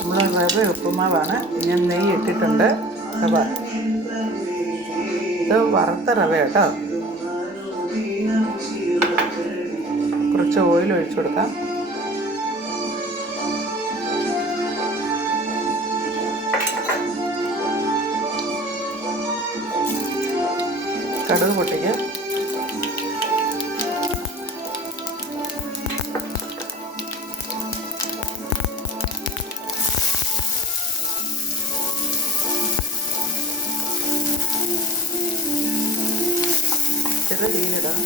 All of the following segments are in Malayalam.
നമ്മൾ റവ ഉപ്പുമാവാണ്. ഞാൻ നെയ്യ് ഇട്ടിട്ടുണ്ട്. റവ ഇത് വറുത്ത റവ കേട്ടോ. കുറച്ച് ഓയിൽ ഒഴിച്ചു കൊടുക്കാം. കടുക് പൊട്ടിക്കുക. ചെറിയ തീയിലിടാം.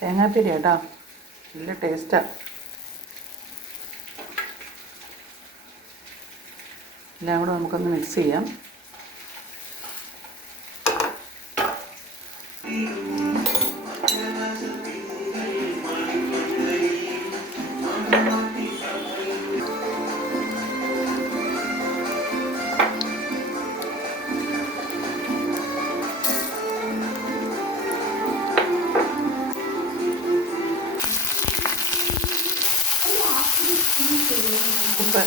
തേങ്ങാപ്പിരി കേട്ടോ, നല്ല ടേസ്റ്റാണ്. എല്ലാം കൂടെ നമുക്കൊന്ന് മിക്സ് ചെയ്യാം. ഉപ്പ്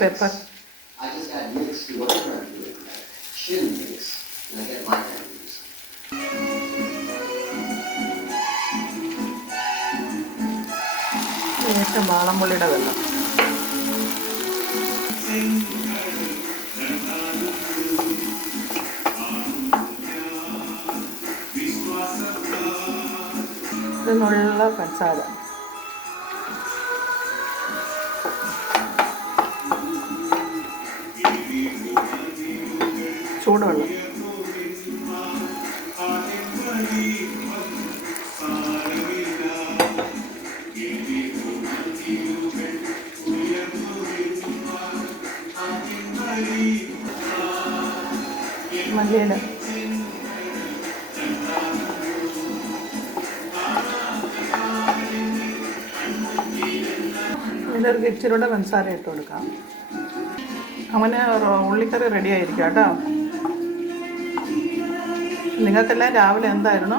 pepper. I just add mix to whatever I'm doing. Shin mix, and I get my values. ശേഷം വാളംപുള്ളിയുടെ വെള്ളം. ഇതിനുള്ള പഞ്ചസാര. ചൂടുവെള്ളം. മല്ലിയില. ഇതിലൊരു ഇച്ചിരിയുടെ പഞ്ചസാര ഇട്ട് കൊടുക്കാം. അങ്ങനെ ഉള്ളിക്കറി റെഡി ആയിരിക്കും കേട്ടോ. നിങ്ങൾക്കെല്ലാം രാവിലെ എന്തായിരുന്നു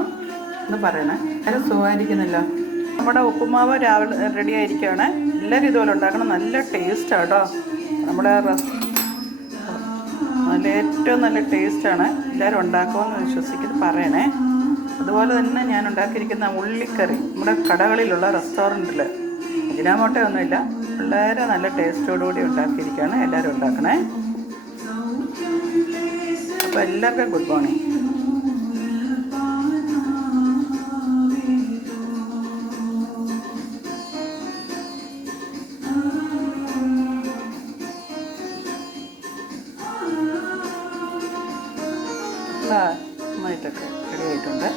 എന്ന് പറയണേ. എല്ലാവരും സുഖമായിരിക്കുന്നില്ല. നമ്മുടെ ഉപ്പുമാവ് രാവിലെ റെഡി ആയിരിക്കുകയാണ്. എല്ലാവരും ഇതുപോലെ ഉണ്ടാക്കണം. നല്ല ടേസ്റ്റാണ് കേട്ടോ. നമ്മുടെ നല്ല ഏറ്റവും നല്ല ടേസ്റ്റാണ്. എല്ലാവരും ഉണ്ടാക്കുമെന്ന് വിശ്വസിക്കുന്നത് പറയണേ. അതുപോലെ തന്നെ ഞാൻ ഉണ്ടാക്കിയിരിക്കുന്ന ഉള്ളിക്കറി നമ്മുടെ കടകളിലുള്ള റെസ്റ്റോറൻറ്റിൽ അജിനാമോട്ടയൊന്നുമില്ല, വളരെ നല്ല ടേസ്റ്റോടുകൂടി ഉണ്ടാക്കിയിരിക്കുകയാണ്. എല്ലാവരും ഉണ്ടാക്കണേ. അപ്പോൾ എല്ലാവർക്കും ഗുഡ് മോർണിംഗ്. നന്നായിട്ടൊക്കെ റെഡി ആയിട്ടുണ്ട്.